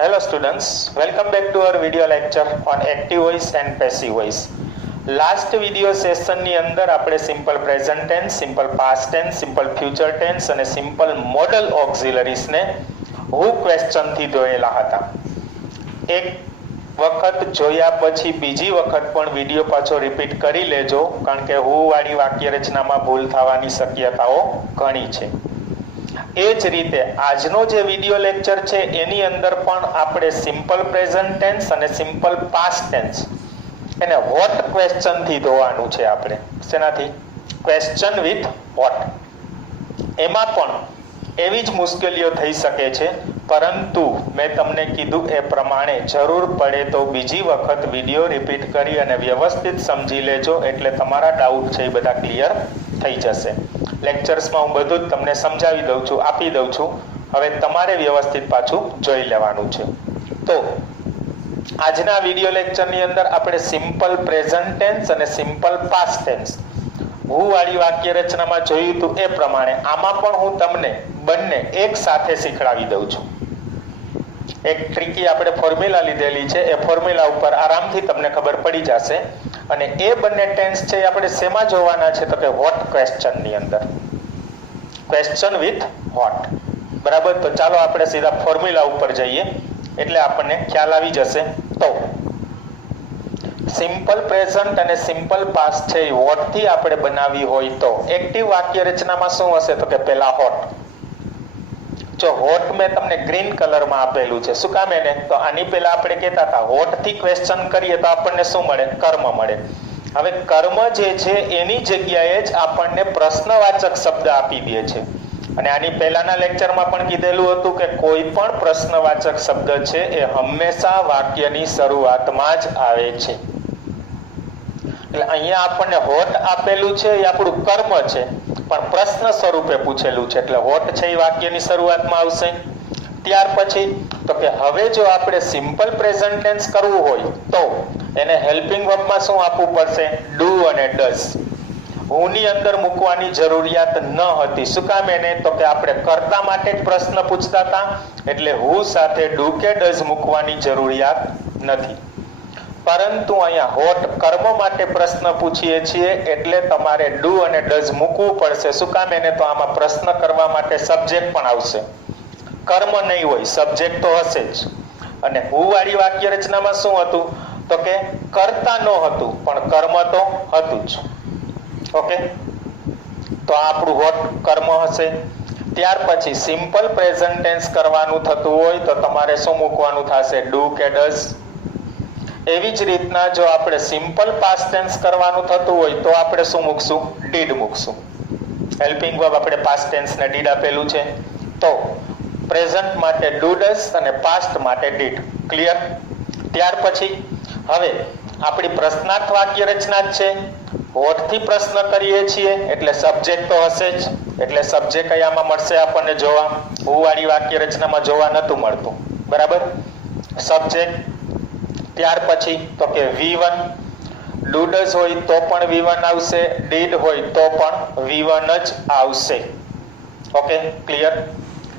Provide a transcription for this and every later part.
Hello students, welcome back to our video lecture on active voice and passive voice. Last video સેશનની અંદર આપણે simple present tense, simple past tense, simple future tense અને simple modal ઓક્ઝિલરીઝને who ક્વેશ્ચનથી જોયેલા હતા. એક વખત જોયા પછી બીજી વખત પણ વિડિયો પાછો રિપીટ કરી લેજો, કારણ કે હુ વાળી વાક્ય રચનામાં ભૂલ થવાની શક્યતાઓ ઘણી છે. એ જ રીતે આજનો જે વિડિયો લેક્ચર છે એની અંદર પણ આપણે સિમ્પલ પ્રેઝન્ટ ટેન્સ અને સિમ્પલ પાસ્ટ ટેન્સ એને વોટ ક્વેશ્ચન થી ધોવાનું છે. આપણે શેનાથી? Question with what. એમાં પણ એવી જ મુશ્કેલીઓ થઈ શકે છે, પરંતુ મેં તમને કીધું એ પ્રમાણે જરૂર પડે તો બીજી વખત વિડિયો રિપીટ કરી અને વ્યવસ્થિત સમજી લેજો, એટલે તમારા ડાઉટ છે એ બધા ક્લિયર થઈ જશે. લેક્ચર્સમાં હું બધું જ તમને સમજાવી દઉં છું, આપી દઉં છું. હવે તમારે વ્યવસ્થિત પાછું જોઈ લેવાનું છે. તો આજના વિડિયો લેક્ચરની અંદર આપણે સિમ્પલ પ્રેઝન્ટ ટેન્સ અને સિમ્પલ પાસ્ટ ટેન્સ હુ વાળી વાક્ય રચનામાં જોયું હતું એ પ્રમાણે આમાં પણ હું તમને બંને એક સાથે શીખડાવી દઉં છું. એક ટ્રીકી આપણે ફોર્મ્યુલા લીધેલી છે, એ ફોર્મ્યુલા ઉપર આરામથી તમને ખબર પડી જશે. અને એ બંને ટેન્સ છે આપણે શેમાં જોવાના છે? તો કે વોટ ક્વેશ્ચન ની અંદર, ક્વેશ્ચન વિથ વોટ. બરાબર, તો ચાલો આપણે સીધા ફોર્મ્યુલા ઉપર જઈએ એટલે આપણને ખ્યાલ આવી જશે. તો સિમ્પલ પ્રેઝન્ટ અને સિમ્પલ પાસ્ટ છે વોટ થી આપણે બનાવી હોય તો એક્ટિવ વાક્ય રચનામાં શું હશે? તો કે પહેલા હોટ. જો હોટ મેં તમને ગ્રીન કલરમાં આપેલું છે, શું કામ એને? તો આની પહેલા આપણે કહેતા હતા હોટ થી ક્વેશ્ચન કરીએ તો આપણને શું મળે? કર્મ મળે. હવે કર્મ જે છે એની જગ્યાએ જ આપણને પ્રશ્નવાચક શબ્દ આપી દે છે. અને આની પહેલાના લેક્ચરમાં પણ કીધેલું હતું કે કોઈ પણ પ્રશ્નવાચક શબ્દ છે એ હંમેશા વાક્યની શરૂઆતમાં જ આવે છે. એટલે અહીંયા આપણને હોટ આપેલું છે એ આપણું કર્મ છે, પણ પ્રશ્ન સ્વરૂપે પૂછેલું છે, એટલે હોટ છે એ વાક્યની શરૂઆતમાં આવશે. ત્યાર પછી તો કે હવે જો આપણે સિમ્પલ પ્રેઝન્ટ ટેન્સ કરવું હોય તો એને હેલ્પિંગ વર્બમાં શું આપવું પડશે? ડુ અને ડઝ. હુ ની અંદર મૂકવાની જરૂરિયાત ન હતી. શું કામ એને? તો કે આપણે કર્તા માટે જ પ્રશ્ન પૂછતા હતા, એટલે હુ સાથે ડુ કે ડઝ મૂકવાની જરૂરિયાત નથી. પરંતુ અહીંયા હોટ કર્મ માટે પ્રશ્ન પૂછીએ છીએ એટલે તમારે ડુ અને ડઝ મૂકવું પડશે. શું કામ એને? તો આમાં પ્રશ્ન કરવા માટે સબ્જેક્ટ પણ આવશે. કર્મ નહીં હોય, સબ્જેક્ટ તો હશે જ. અને હુ વાળી વાક્ય રચનામાં શું હતું? તો કે કર્તા ન હતું, પણ કર્મ તો હતું જ. ઓકે, તો આ આપણું હોટ કર્મ હશે. ત્યાર પછી સિમ્પલ પ્રેઝન્ટ ટેન્સ કરવાનું થતું હોય તો તમારે શું મૂકવાનું થશે? ડુ કે ડઝ. એવી જ રીતના જો આપણે સિમ્પલ પાસ્ટ ટેન્સ કરવાનું થતું હોય તો આપણે શું મૂકશું? ડીડ મૂકશું. હેલ્પિંગ વર્બ આપણે પાસ્ટ ટેન્સ ને ડીડ આપેલું છે, તો પ્રેઝન્ટ માટે ડુ ડઝ અને પાસ્ટ માટે ડીડ. ક્લિયર? ત્યાર પછી હવે આપણી પ્રશ્નાર્થ વાક્ય રચના જ છે. હોટ થી પ્રશ્ન કરીએ છીએ એટલે સબ્જેક્ટ તો હશે જ, એટલે સબ્જેક્ટ અહીંયામાં મળશે આપણને જોવા. હુ વાળી વાક્ય રચનામાં જોવા નતું મળતું. બરાબર, સબ્જેક્ટ. ત્યાર પછી તો કે V1. ડુ ડઝ હોય તો પણ V1 આવશે, ડીડ હોય તો પણ V1 જ આવશે. Okay, clear?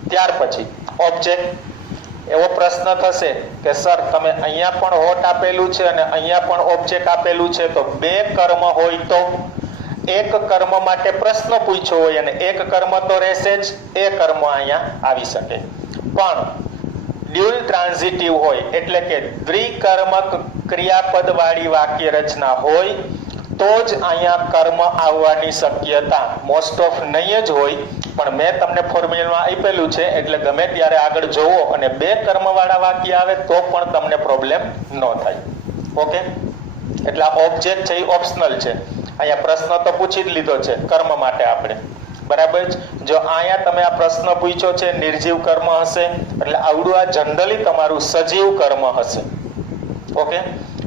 ત્યાર પછી ઓબ્જેક્ટ. એવો પ્રશ્ન થશે કે સર તમે અહીંયા પણ હોટ આપેલું છે અને અહીંયા પણ ઓબ્જેક્ટ આપેલું છે, તો બે કર્મ હોય તો એક કર્મ માટે પ્રશ્ન પૂછ્યો હોય અને એક કર્મ તો રહેશે જ, એ કર્મ અહીંયા આવી શકે. પણ ડ્યુઅલ ટ્રાન્ઝિટિવ હોય એટલે કે દ્વિકર્મક ક્રિયાપદ વાળી વાક્ય રચના હોય તો જ અહીંયા કર્મ આવવાની શક્યતા મોસ્ટ ઓફ નહીં જ હોય. પણ મેં તમને ફોર્મ્યુલામાં આપેલું છે એટલે ગમે ત્યારે આગળ જોવો અને બે કર્મ વાળા વાક્ય આવે તો પણ તમને પ્રોબ્લેમ ન થાય. ઓકે, એટલે આ ઓબ્જેક્ટ છે એ ઓપ્શનલ છે. અહીંયા પ્રશ્ન તો પૂછી જ લીધો છે કર્મ માટે આપણે. બરાબર જ. જો અહીંયા તમે આ પ્રશ્ન પૂછ્યો છે નિર્જીવ કર્મ હશે, એટલે આવડું આ જનરલી તમારું સજીવ કર્મ હશે. ઓકે,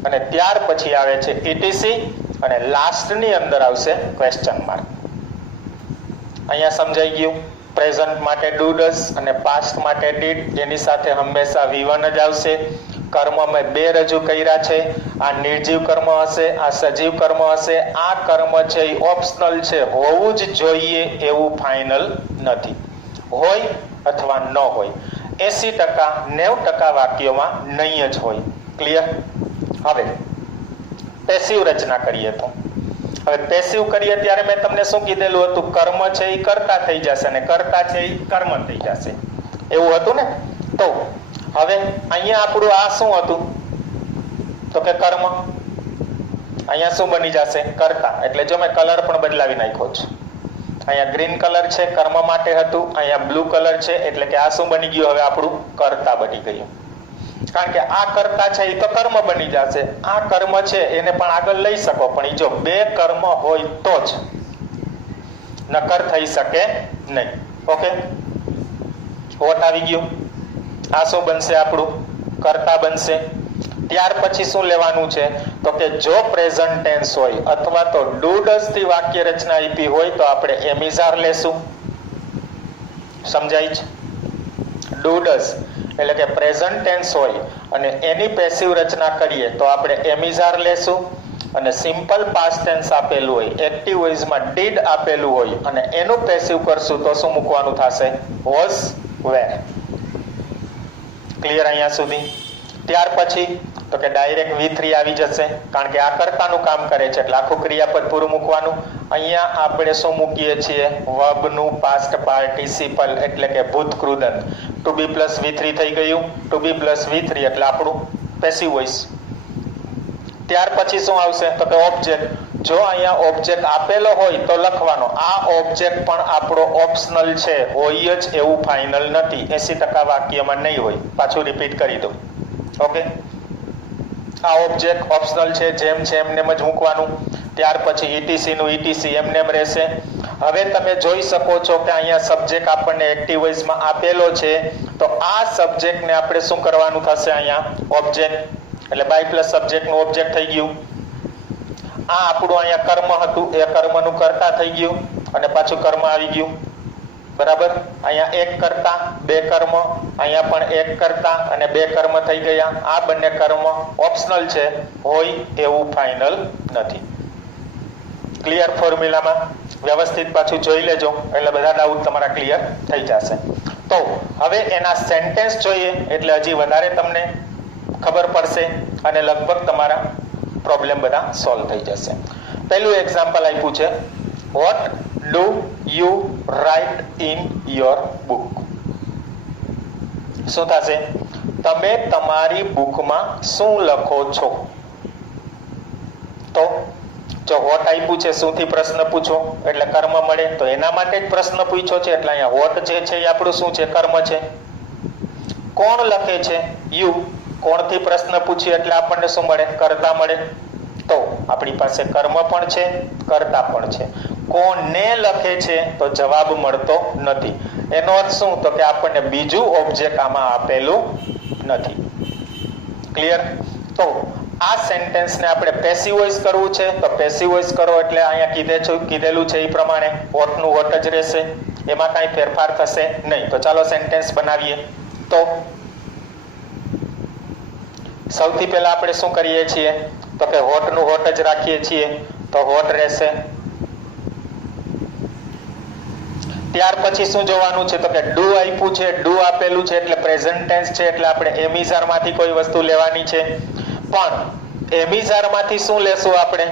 અને ત્યાર પછી આવે છે ઇટીસી અને લાસ્ટની અંદર આવશે ક્વેશ્ચન માર્ક. અહીંયા સમજાઈ ગયું? પ્રેઝન્ટ માટે ડુ ડઝ અને પાસ્ટ માટે ડીડ, એની સાથે હંમેશા V1 જ આવશે. કર્મ મેં બે રજૂ કર્યા છે. આ નિર્જીવ કર્મ હશે, આ સજીવ કર્મ હશે. આ કર્મ છે એ ઓપ્શનલ છે, હોવું જ જોઈએ એવું ફાઇનલ નથી. હોય અથવા ન હોય. 80%, 90% વાક્યોમાં નહીં જ હોય. ક્લિયર? હવે પેસિવ રચના કરીએ તો હવે પેસિવ કરીએ ત્યારે મેં તમને શું કીધેલું હતું? કર્મ છે એ કર્તા થઈ જશે અને કર્તા છે એ કર્મ થઈ જશે, એવું હતું ને? તો હવે અહીંયા આપણું આ શું હતું? તો કે કર્મ. અહીંયા શું બની જશે? કર્તા. એટલે જો મેં કલર પણ બદલાવી નાખ્યો છે. અહીંયા ગ્રીન કલર છે, કર્મ માટે હતું. અહીંયા બ્લુ કલર છે, એટલે કે આ શું બની ગયું? હવે આપણું કર્તા બની ગયું. કારણ કે આ કર્તા છે એ તો કર્મ બની જશે. આ કર્મ છે એને પણ આગળ લઈ શકો, પણ એ જો બે કર્મ હોય તો જ, નકર થઈ શકે નહીં. ઓકે, વોટ આવી ગયું. આ શું બનશે? આપણું કર્તા બનશે. ત્યાર પછી શું લેવાનું છે? તો કે જો પ્રેઝન્ટ ટેન્સ હોય અથવા તો ડુ ડઝ થી વાક્ય રચના આપી હોય તો આપણે એમિઝાર લેશું. સમજાય છે? ડુ ડઝ એટલે કે પ્રેઝન્ટ ટેન્સ હોય અને એની પેસિવ રચના કરીએ તો આપણે એમિઝાર લેશું. અને સિમ્પલ પાસ્ટ ટેન્સ આપેલું હોય, એક્ટિવ વોઇસમાં ડીડ આપેલું હોય અને એનું પેસિવ કરશું તો શું મૂકવાનું થશે? Was, wear. ક્લિયર અહીંયા સુધી? ત્યાર પછી તો કે ડાયરેક્ટ V3 આવી જશે, કારણ કે આ કર્તાનું કામ કરે છે એટલે આખું ક્રિયાપદ પૂરું મૂકવાનું. અહીંયા આપણે શું મૂકીએ છીએ? વર્બનું પાસ્ટ પાર્ટિસિપલ એટલે કે ભૂતકૃદંત. ટુ બી પ્લસ V3 થઈ ગયું. ટુ બી પ્લસ V3 એટલે આપણું પેસિવ વોઇસ. ત્યાર પછી શું આવશે? તો કે ઓબ્જેક્ટ. જો અહીંયા ઓબ્જેક્ટ આપેલો હોય તો લખવાનો. આ ઓબ્જેક્ટ પણ આપણો ઓપ્શનલ છે, હોય જ એવું ફાઇનલ નથી. 80% વાક્યમાં નહીં હોય. પાછું રિપીટ કરી દઉં. ઓકે, આ ઓબ્જેક્ટ ઓપ્શનલ છે, જેમ છે એમનેમ જ મૂકવાનું. ત્યાર પછી ETC નું ETC એમનેમ રહેશે. હવે તમે જોઈ શકો છો કે અહીંયા સબ્જેક્ટ આપણને એક્ટિવ વોઇસમાં આપેલો છે, તો આ સબ્જેક્ટને આપણે શું કરવાનું થશે? અહીંયા ઓબ્જેક્ટ એટલે બાય પ્લસ સબ્જેક્ટ નું ઓબ્જેક્ટ થઈ ગયું. આ આપણું અહીંયા કર્મ હતું, એ કર્મનું કર્તા થઈ ગયું અને પાછું કર્મ આવી ગયું. બરાબર? અહીંયા એક કર્તા, બે કર્મ, અહીંયા પણ એક કર્તા અને બે કર્મ થઈ ગયા. આ બંને કર્મ ઓપ્શનલ છે, હોય એવું ફાઇનલ નથી. ક્લિયર? ફોર્મ્યુલામાં વ્યવસ્થિત પાછું જોઈ લેજો એટલે બધા ડાઉટ તમારા ક્લિયર થઈ જશે. તો હવે એના સેન્ટેન્સ જોઈએ એટલે હજી વધારે તમને ખબર પડશે અને લગભગ તમારા પ્રોબ્લેમ બધા સોલ્વ થઈ જશે. પહેલું એક્ઝામ્પલ આપ્યું છે, what do you write in your book. શું થશે? તમે તમારી બુકમાં શું લખો છો? તો જો વોટ આપ્યું છે, શુંથી પ્રશ્ન પૂછો એટલે કર્મ મળે, તો એના માટે જ પ્રશ્ન પૂછ્યો છે એટલે અહીંયા વોટ જે છે એ આપણું શું છે? કર્મ છે. કોણ લખે છે? યુ. કોણથી પ્રશ્ન પૂછીએ એટલે આપણને શું મળે? કર્તા મળે. તો આપણી પાસે કર્મ પણ છે, કર્તા પણ છે. કોને લખે છે તો જવાબ મળતો નથી. એનો અર્થ શું? તો કે આપણને બીજું ઓબ્જેક્ટ આમાં આપેલું નથી. ક્લિયર? તો આ સેન્ટેન્સને આપણે પેસિવ વોઇસ કરવું છે તો પેસિવ વોઇસ કરો એટલે અહીંયા કીધેલું છે એ પ્રમાણે વોટનું વોટ જ રહેશે, એમાં કાંઈ ફેરફાર થશે નહીં. તો ચાલો સેન્ટેન્સ બનાવીએ. તો સૌથી પહેલા આપણે શું કરીએ છીએ? તો કે હોટનું હોટ જ રાખીએ છીએ, તો હોટ રહેશે. ત્યાર પછી શું જોવાનું છે? તો કે ડુ આપ્યું છે, ડુ આપેલું છે એટલે પ્રેઝન્ટ ટેન્સ છે એટલે આપણે એમિઝાર માંથી કોઈ વસ્તુ લેવાની છે. પણ એમિઝાર માંથી શું લેશું આપણે?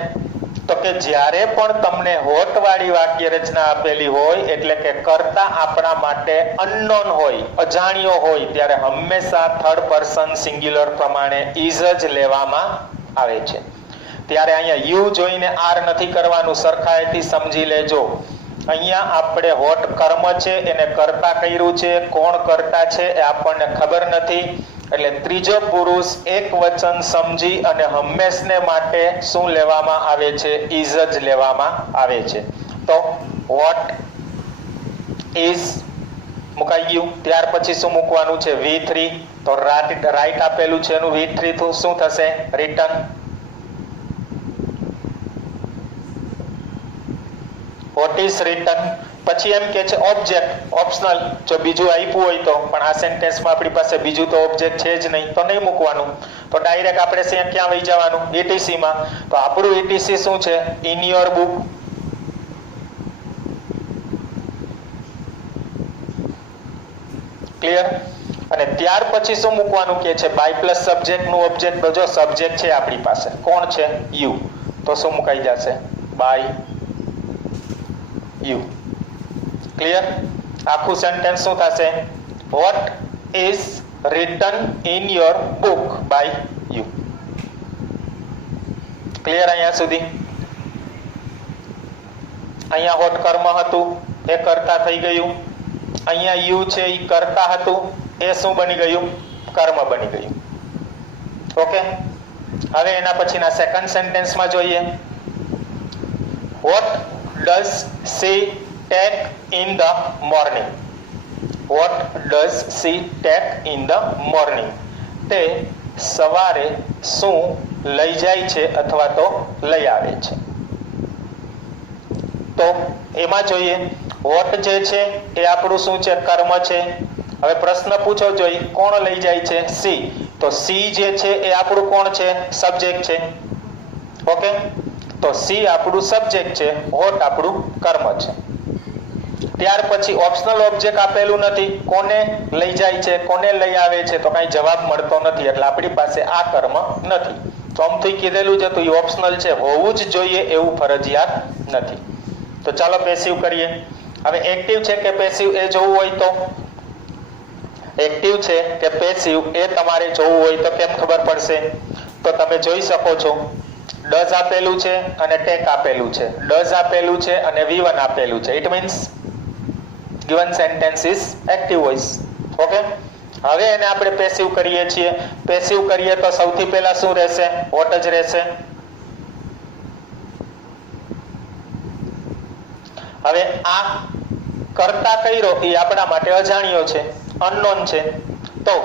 તો કે જ્યારે પણ તમને હોટ વાળી વાક્ય રચના આપેલી હોય એટલે કે કર્તા આપણા માટે અનનોન હોય, અજાણ્યો હોય, ત્યારે હંમેશા થર્ડ પર્સન સિંગ્યુલર પ્રમાણે ઇઝ જ લેવામાં આવે છે. ત્યારે અહીંયા યુ જોઈને આર નથી કરવાનું, સરખાઈથી સમજી લેજો. અહીંયા આપણે હોટ કર્મ છે એને કર્તા કર્યું છે, કોણ કર્તા છે એ આપણને ખબર નથી એટલે ત્રીજો પુરુષ એક વચન સમજી અને હંમેશને માટે શું લેવામાં આવે છે? ઇઝ જ લેવામાં આવે છે. તો વોટ ઇઝ મુકાઈ ગયું. ત્યાર પછી શું મૂકવાનું છે? V3. તો રાઈટ આપેલું છે એનું V3 શું થશે? રિટર્ન. What is return. પછી એમ કે છે ઓબ્જેક્ટ ઓપ્શનલ, જો બીજું આપ્યું હોય તો, પણ આ સેન્ટેન્સમાં આપણી પાસે બીજું તો ઓબ્જેક્ટ છે જ નહીં, તો નહીં મૂકવાનું. તો ડાયરેક્ટ આપણે ક્યાં વહી જવાનું? ETC માં. તો આપણું ETC શું છે? In your book. ક્લિયર? અને ત્યાર પછી શું મૂકવાનું કે છે બાય પ્લસ સબ્જેક્ટ નું ઓબ્જેક્ટ. તો જો સબ્જેક્ટ છે આપણી પાસે કોણ છે યુ, તો શું મુકાઈ જશે બાય યુ. ક્લિયર? આખું સેન્ટેન્સ શું થશે? What is written in your book by you. Clear અહીંયા સુધી? અહીંયા હોટ કર્મ હતું એ કર્તા થઈ ગયું, અહીંયા યુ છે એ કર્તા હતું એ શું બની ગયું? કર્મ બની ગયું. ઓકે, હવે એના પછીના સેકન્ડ સેન્ટેન્સમાં જોઈએ. What does she take in the morning? What does she take in the morning? તે સવારે શું લઈ જાય છે અથવા તો લઈ આવે છે. તો એમાં જોઈએ what જે છે એ આપણું શું છે? કર્મ છે. હવે પ્રશ્ન પૂછો જોઈએ કોણ લઈ જાય છે? she. તો she જે છે એ આપણું કોણ છે? સબ્જેક્ટ છે. ઓકે, તો she આપણું સબ્જેક્ટ છે, what આપણું કર્મ છે. ત્યાર પછી ઓપ્શનલ ઓબ્જેક્ટ આપેલું નથી, કોને લઈ જાય છે કોને લઈ આવે છે તો કઈ જવાબ મળતો નથી, એટલે આપણી પાસે આ કર્મ નથી. તો આમથી કીધેલું છે તો એ ઓપ્શનલ છે, હોવું જ જોઈએ એવું ફરજિયાત નથી. તો ચાલો પેસિવ કરીએ. હવે એક્ટિવ છે કે પેસિવ એ જોવું હોય તો એક્ટિવ છે કે પેસિવ એ તમારે જોવું હોય તો કેમ ખબર પડશે? તો તમે જોઈ શકો છો ડઝ આપેલું છે અને ટેક આપેલું છે, ડઝ આપેલું છે અને V1 આપેલું છે. It means given sentence is active voice. Okay, હવે એને આપણે પેસિવ કરીએ છીએ. પેસિવ કરીએ તો સૌથી પહેલા શું રહેશે? વોટ જ રહેશે. હવે આ કર્તા કર્યો એ આપણા માટે અજાણ્યો છે, અનનોન છે. તો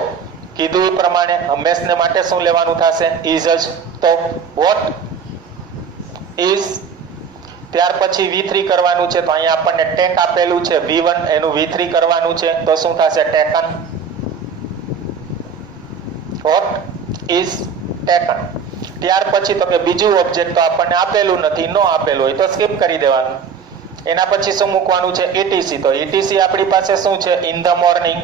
કીધું એ પ્રમાણે હંમેશને માટે શું લેવાનું થશે? ઇઝ જ. તો વોટ ઇઝ, ત્યાર પછી V3 કરવાનું છે. તો અહીંયા આપણને ટેક આપેલું છે V1, એનું V3 કરવાનું છે. તો શું થશે? ટેકન. Vote is taken. ત્યાર પછી તો કે બીજું ઓબ્જેક્ટ તો આપણને આપેલું નથી, નો આપેલું હોય તો સ્કીપ કરી દેવાનું. એના પછી શું મૂકવાનું છે? ETC. તો ETC આપણી પાસે શું છે? In the morning.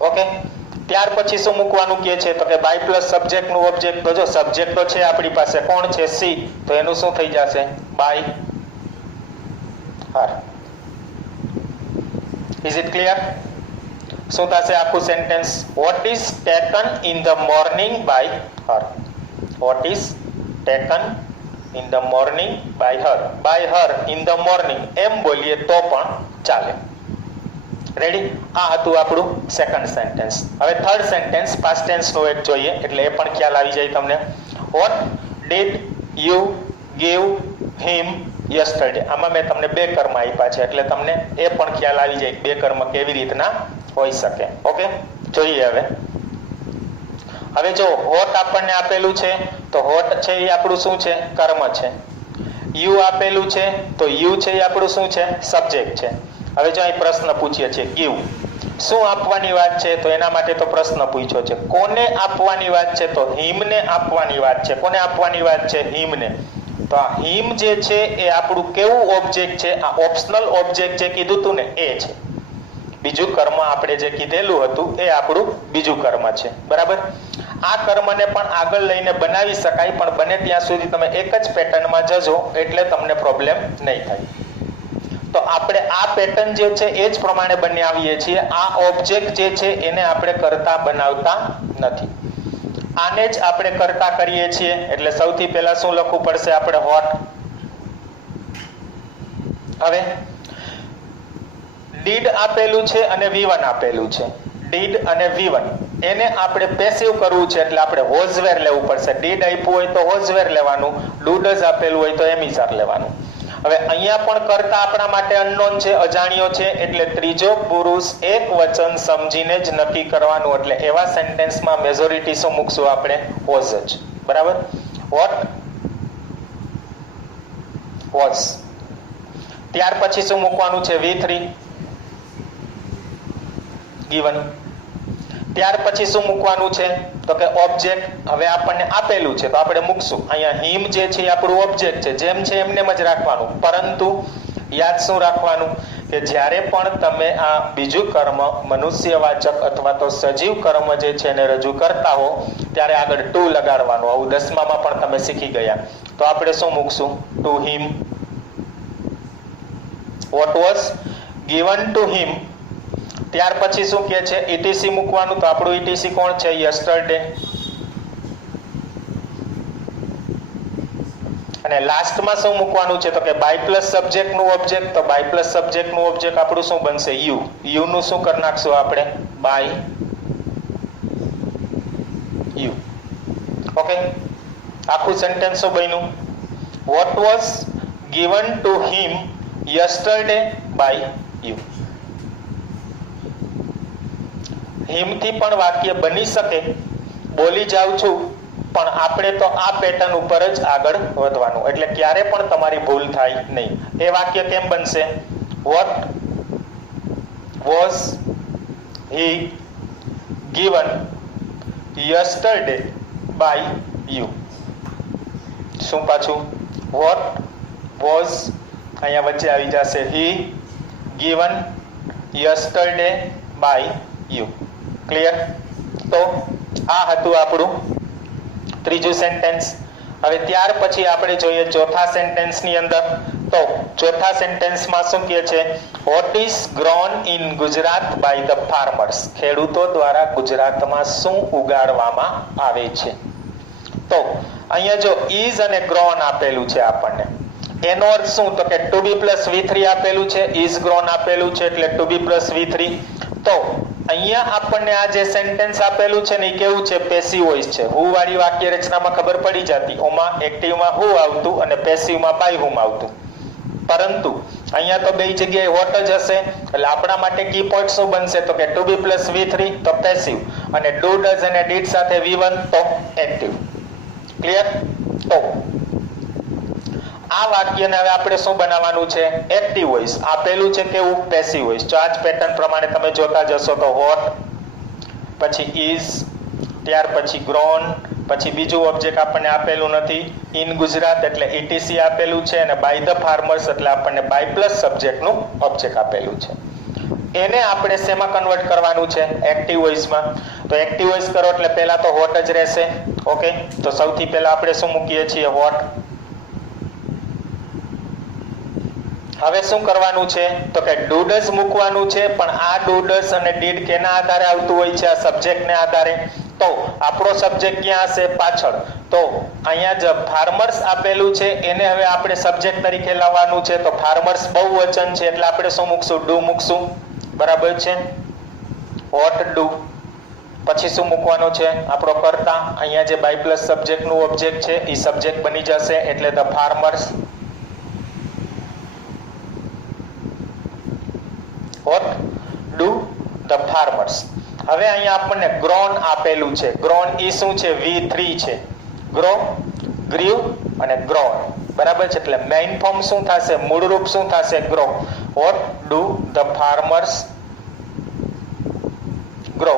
ઓકે, ત્યાર પછી શું મૂકવાનું કે છે? તો કે બાય પ્લસ સબ્જેક્ટ નું ઓબ્જેક્ટ. તો જો સબ્જેક્ટ તો છે આપણી પાસે, કોણ છે? સી. તો એનું શું થઈ જશે? By her. Is it clear? શું થશે આખું sentence? What is taken in the morning by her. What is taken in the morning by her. By her in the morning એમ બોલીએ તો પણ ચાલે. રેડી? આ હતું આપણું સેકન્ડ સેન્ટેન્સ. હવે થર્ડ સેન્ટેન્સ પાસ્ટ ટેન્સ નો એક જોઈએ એટલે એ પણ ખ્યાલ આવી જાય તમને. What did you give him yesterday. આમાં મેં તમને બે કર્મ આપ્યા છે એટલે તમને એ પણ ખ્યાલ આવી જાય બે કર્મ કેવી રીતના હોઈ શકે. ઓકે, જોઈએ હવે. હવે જો હોટ આપણને આપેલું છે તો હોટ છે એ આપણું શું છે? કર્મ છે. યુ આપેલું છે તો યુ છે એ આપણું શું છે? સબ્જેક્ટ છે. હવે જો અહીં પ્રશ્ન પૂછીએ છીએ ગીવ, શું આપવાની વાત છે? તો એના માટે તો પ્રશ્ન પૂછ્યો છે. કોને આપવાની વાત છે? તો હિમને આપવાની વાત છે. કોને આપવાની વાત છે? હિમને. તો આ હિમ જે છે એ આપણું કેવું ઓબ્જેક્ટ છે? આ ઓપ્શનલ ઓબ્જેક્ટ જે કીધું તું ને એ છે. બીજું કર્મ આપણે જે કીધેલું હતું એ આપણું બીજું કર્મ છે. બરાબર? આ કર્મને પણ આગળ લઈને બનાવી શકાય, પણ બને ત્યાં સુધી તમે એક જ પેટર્નમાં જજો એટલે તમને પ્રોબ્લેમ નહીં થાય. તો આપણે આ પેટર્ન જે છે એ જ પ્રમાણે બનાવીએ છીએ. આ ઓબ્જેક્ટ જે છે એને આપણે કરતા બનાવતા નથી, આને જ આપણે કરતા કરીએ છીએ. એટલે સૌથી પહેલા શું લખવું પડશે? આપણે હોટ. હવે ડીડ આપેલું છે અને V1 આપેલું છે. ડીડ અને V1 એને આપણે પેસિવ કરવું છે એટલે આપણે વોઝ વેર લેવું પડશે. ડીડ આપ્યું હોય તો વોઝ વેર લેવાનું, ડુ ડઝ આપેલું હોય તો એમિઝાર લેવાનું. હવે અહીંયા પણ કરતા આપણા માટે અનનોન છે, અજાણ્યો છે, એટલે ત્રીજો પુરુષ એક વચન સમજીને જ નક્કી કરવાનું. એટલે એવા સેન્ટેન્સમાં મેજોરિટી શું મૂકશું આપણે? વોઝ જ. બરાબર? What was. ત્યાર પછી શું મૂકવાનું છે? V3 given. ત્યાર પછી શું મૂકવાનું છે? તો કે ઓબ્જેક્ટ. હવે આપણને આપેલું છે તો આપણે મૂકશું અહીંયા હિમ જે છે એ આપણું ઓબ્જેક્ટ છે, જેમ છે એમને જ રાખવાનું. પરંતુ યાદ શું રાખવાનું કે જ્યારે પણ તમે આ બીજું કર્મ મનુષ્યવાચક અથવા તો સજીવ કર્મ જે છે એને રજૂ કરતા હો ત્યારે આગળ ટુ લગાડવાનું. આવું 10મામાં પણ તમે શીખી ગયા. તો આપણે શું મૂકશું? To him. What was given to him. ત્યાર પછી શું કહે છે? ઈટીસી મૂકવાનું. તો આપણું ઈટીસી કોણ છે? યસ્ટરડે. અને લાસ્ટમાં શું મૂકવાનું છે? તો કે બાય પ્લસ સબ્જેક્ટ નું ઓબ્જેક્ટ. તો બાય પ્લસ સબ્જેક્ટ નું ઓબ્જેક્ટ આપણું શું બનશે? યુ. યુ નું શું કરી નાખશું આપણે? By you. ઓકે, આખું સેન્ટેન્સ શું બન્યું? What was given to him yesterday by you. હિમથી પણ વાક્ય બની શકે, બોલી જાઉં છું, પણ આપણે તો આ પેટર્ન ઉપર જ આગળ વધવાનું, એટલે ક્યારે પણ તમારી ભૂલ થાય નહીં. એ વાક્ય કેમ બનશે? What was he given yesterday by you. શું પાછું? વોટ વોઝ અહીંયા વચ્ચે આવી જશે he given yesterday by you. Clear? તો આ હતું આપણું ત્રીજું સેન્ટેન્સ. હવે ત્યાર પછી આપણે જોઈએ ચોથા સેન્ટેન્સની અંદર. તો ચોથા સેન્ટેન્સમાં શું કહે છે? What is grown in Gujarat by the farmers. ખેડૂતો દ્વારા ગુજરાતમાં શું ઉગાડવામાં આવે છે? તો અહીંયા જો ઇઝ અને ગ્રોન આપેલું છે આપણને, એનો અર્થ શું? તો કે ટુ બી પ્લસ V3 આપેલું છે, ઇઝ ગ્રોન આપેલું છે એટલે ટુ બી પ્લસ V3. તો અહીંયા આપણને આ જે સેન્ટેન્સ આપેલું છે ને એ કેવું છે? પેસિવ વોઇસ છે. હુ વાળી વાક્ય રચનામાં ખબર પડી જતી, ઓમાં એક્ટિવમાં હુ આવતું અને પેસિવમાં બાય હુમ આવતું. પરંતુ અહીંયા તો બે જગ્યાએ વોટ જ હશે, એટલે આપણા માટે કી પોઈન્ટ શું બનશે? તો કે ટુ બી પ્લસ V3 તો પેસિવ, અને ડુ ડઝ અને ડીડ સાથે V1 તો એક્ટિવ. ક્લિયર? તો આ વાક્યને હવે આપણે શું બનાવવાનું છે? Active voice. આપેલું છે કેવું? Passive voice. તો આ જ પેટર્ન પ્રમાણે તમે જોતા જશો તો વોટ, પછી ઇઝ, ત્યાર પછી ગ્રોન, પછી બીજું ઓબ્જેક્ટ આપણને આપેલું નથી, ઇન ગુજરાત એટલે ઈટીસી આપેલું છે, અને બાય ધ ફાર્મર્સ એટલે આપણને બાય પ્લસ સબ્જેક્ટ નું ઓબ્જેક્ટ આપેલું છે. એને આપણે શેમાં કન્વર્ટ કરવાનું છે? એક્ટિવ વોઇસમાં. તો એક્ટિવ વોઇસ કરો એટલે પહેલા તો વોટ જ રહેશે. ઓકે, તો સૌથી પહેલા આપણે શું મૂકીએ છીએ? વોટ. હવે શું કરવાનું છે? તો કે ડુ ડઝ મૂકવાનું છે, પણ આ ડુ ડઝ અને ડીડ કેના આધારે આવતું હોય છે? આ સબ્જેક્ટને આધારે. તો આપણો સબ્જેક્ટ ક્યાં હશે? પાછળ. તો અહીંયા જ ફાર્મર્સ આપેલું છે, એને હવે આપણે સબ્જેક્ટ તરીકે લાવવાનું છે. તો ફાર્મર્સ બહુવચન છે એટલે આપણે શું મૂકશું? ડુ મૂકશું. બરાબર છે? What do. પછી શું મૂકવાનું છે? આપણો કર્તા. અહીંયા જે બાય પ્લસ સબ્જેક્ટ નું ઓબ્જેક્ટ છે એ સબ્જેક્ટ બની જશે એટલે the farmers. What do the farmers. હવે અહીંયા આપણને ગ્રોન આપેલું છે. ગ્રોન ઈ શું છે? V3 છે. ગ્રો, ગ્રીવ અને ગ્રોન. બરાબર છે? એટલે મેઇન ફોર્મ શું થશે? મૂળ રૂપ શું થશે? Grow. What do the farmers grow.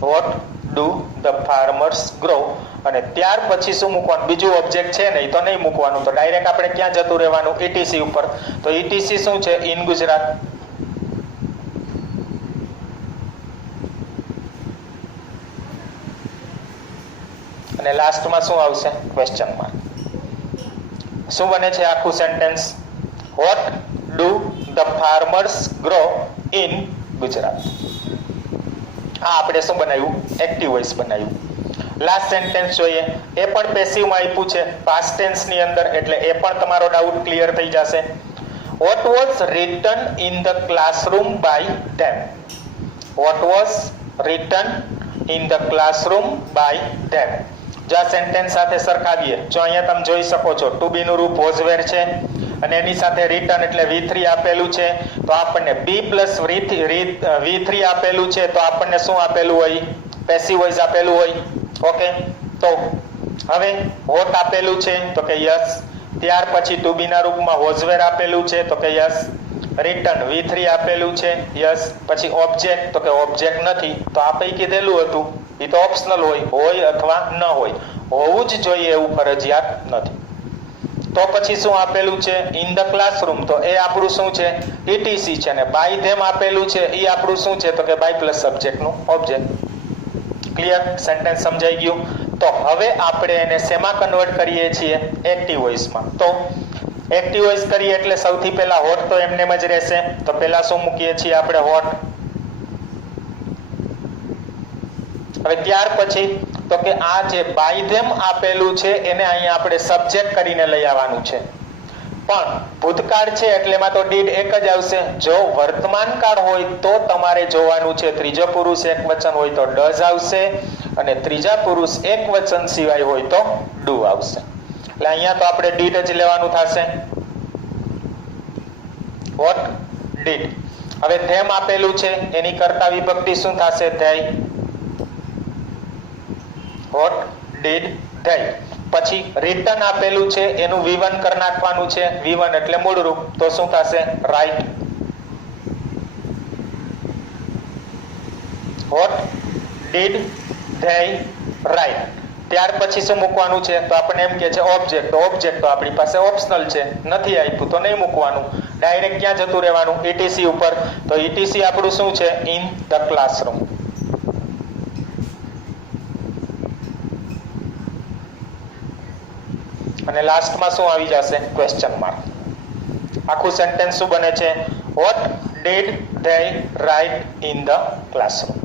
What do the farmers grow. અને ત્યાર પછી શું મૂકવાનું? બીજું ઓબ્જેક્ટ છે ને, એ તો નહીં મૂકવાનું. તો ડાયરેક્ટ આપણે ક્યાં જતું રહેવાનું? ઈટીસી ઉપર. તો ઈટીસી શું છે? ઇન ગુજરાત. અને લાસ્ટમાં શું આવશે? Question mark. શું બને છે આખું sentence? What do the farmers grow in Gujarat. આ આપણે શું બનાવ્યું? એક્ટિવ વોઇસ બનાવ્યું. લાસ્ટ સેન્ટેન્સ જોઈએ. એ પણ પેસિવમાં આપ્યું છે, પાસ્ટ ટેન્સ ની અંદર, એટલે એ પણ તમારો ડાઉટ ક્લિયર થઈ જશે. What was written in the classroom by them. What was written in the classroom by them. જો આ સેન્ટેન્સ સાથે સરખાવીએ, જો અહીંયા તમે જોઈ શકો છો ટુ બી નું રૂપ વોઝ વેર છે, અને એની સાથે રિટર્ન એટલે V3 આપેલું છે. તો આપણને B પ્લસ V3 આપેલું છે, તો આપણને શું આપેલું હોય? પેસિવ વોઇસ આપેલું હોય. ઓકે, તો હવે વોટ આપેલું છે તો કે યસ. ત્યાર પછી ટુ બી ના રૂપમાં વોઝ વેર આપેલું છે તો કે યસ. રિટર્ન V3 આપેલું છે, યસ. પછી ઓબ્જેક્ટ તો કે ઓબ્જેક્ટ નથી, તો આ પૈકી કીધેલું હતું એ તો ઓપ્શનલ હોય અથવા ન હોય. હોવું જ જોઈએ એવું ફરજિયાત નથી. તો પછી શું આપેલું છે? In the classroom. તો એ આપણું શું છે? ETC છે. ને બાય ધેમ આપેલું છે એ આપણું શું છે? તો કે બાય પ્લસ સબ્જેક્ટનું ઓબ્જેક્ટ. ક્લિયર? સેન્ટેન્સ સમજાઈ ગયું? તો હવે આપણે એને શેમાં કન્વર્ટ કરીએ છીએ? એક્ટિવ વોઇસમાં. તો એક્ટિવ વોઇસ કરીએ એટલે સૌથી પહેલા હોટ તો એમનેમ જ રહેશે. તો પહેલા શું મૂકીએ છીએ આપણે? હોટ. હવે ત્યાર પછી તો કે આ જે બાય ધેમ આપેલું છે એને અહીંયા આપણે સબ્જેક્ટ કરીને લઈ આવવાનું છે. પણ ભૂતકાળ છે એટલે એમાં તો ડીડ એક જ આવશે. જો વર્તમાન કાળ હોય તો તમારે જોવાનું છે ત્રીજો પુરુષ એક વચન હોય તો ડઝ આવશે, અને ત્રીજા પુરુષ એક વચન સિવાય હોય તો ડુ આવશે. એટલે અહીંયા તો આપણે ડીડ જ લેવાનું થશે. વોટ? ડીડ. હવે ધેમ આપેલું છે એની કર્તા વિભક્તિ શું થશે? ધેય. વોટ? Did, they. પછી રિટર્ન આપેલું છે એનું V1 કરી નાખવાનું છે. V1 એટલે મૂળરૂપ. તો શું થશે? Write. What? Did, they, write. ત્યાર પછી શું મૂકવાનું છે? તો આપણે એમ કે છે ઓબ્જેક્ટ. તો ઓબ્જેક્ટ તો આપણી પાસે ઓપ્શનલ છે, નથી આપ્યું તો નહીં મૂકવાનું. ડાયરેક્ટ ક્યાં જતું રહેવાનું? ETC ઉપર. તો ETC આપણું શું છે? In the classroom. અને લાસ્ટમાં શું આવી જશે? Question mark. આખું સેન્ટેન્સ શું બને છે? What did they write in the classroom.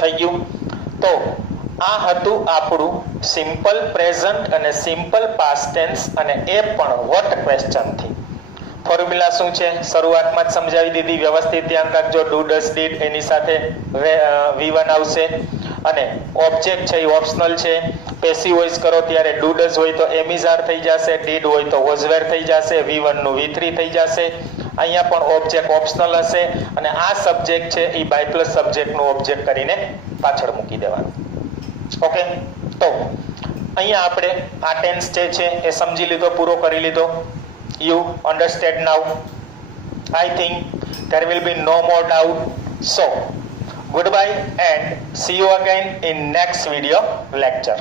થઈ ગયું? તો આ હતું આપણું સિમ્પલ પ્રેઝન્ટ અને સિમ્પલ પાસ્ટ ટેન્સ, અને એ પણ વોટ ક્વેશ્ચન થી. ફોર્મ્યુલા શું છે? શરૂઆતમાં જ સમજાવી દીધી. વ્યવસ્થિત ધ્યાન રાખજો. ડુ, ડઝ, ડીડ એની સાથે V1 આવશે, અને ઓબ્જેક્ટ છે એ ઓપ્શનલ છે. પેસિવ વોઇસ કરો ત્યારે ડુ ડઝ હોય તો એમિઝાર થઈ જશે, ડીડ હોય તો વોઝવેર થઈ જશે, V1 નું V3 થઈ જશે. અહીંયા પણ ઓબ્જેક્ટ ઓપ્શનલ હશે, અને આ સબ્જેક્ટ છે એ બાય પ્લસ સબ્જેક્ટનું ઓબ્જેક્ટ કરીને પાછળ મૂકી દેવાનું. ઓકે? તો અહીંયા આપણે આ ટેન્સ જે છે એ સમજી લીધો, પૂરો કરી લીધો. You understand now? I think there will be no more doubt. So, goodbye and see you again in next video lecture.